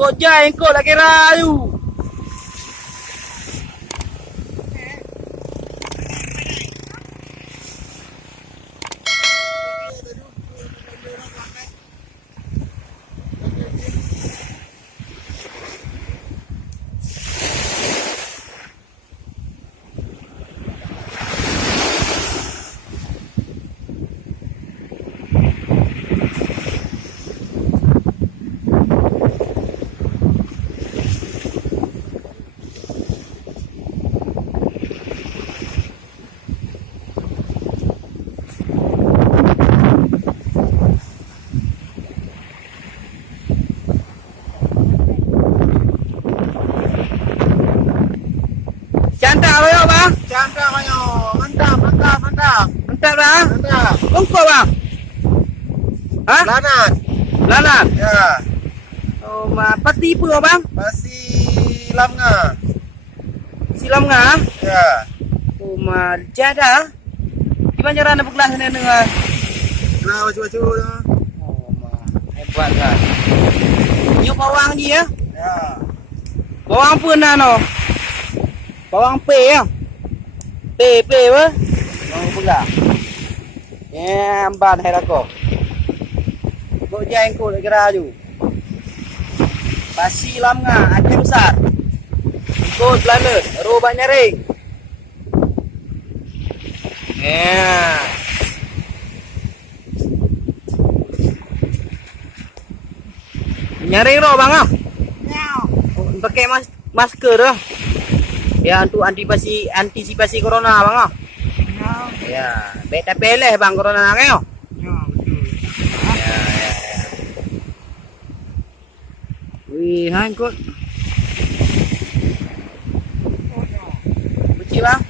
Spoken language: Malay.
Ikut je, ikut lah kira tu. Cantik apa ya bang? Cantik banyak. Mantap, mantap, mantap. Mantap dah. Mantap. Bongkok bang? Hah? Lanat. Lalat? Ya. Oh, pasti apa bang? Masih lamga. Silam ngah? Ya. Oh, jada. Gimana cara anda berkelas ni dengan? Nah, baju-baju. Oh, hebat kan? Nyuk bawang dia ya? Ya. Bawang apa nak no? Bawang P ya? P apa? Bawang pula. Amban hai rako. Kau jangan kau nak kira tu. Pasi lam ngah, ada besar. Ikut Belanda, roba nyaring. Ya. Nyaring roh bang ah. Oh, pakai masker dah. Ya untuk antisipasi corona bang ah. Ya, baik tak peleh bang corona nang yo. Ya, betul. Ya. Wih, hang kot. Kecil bang.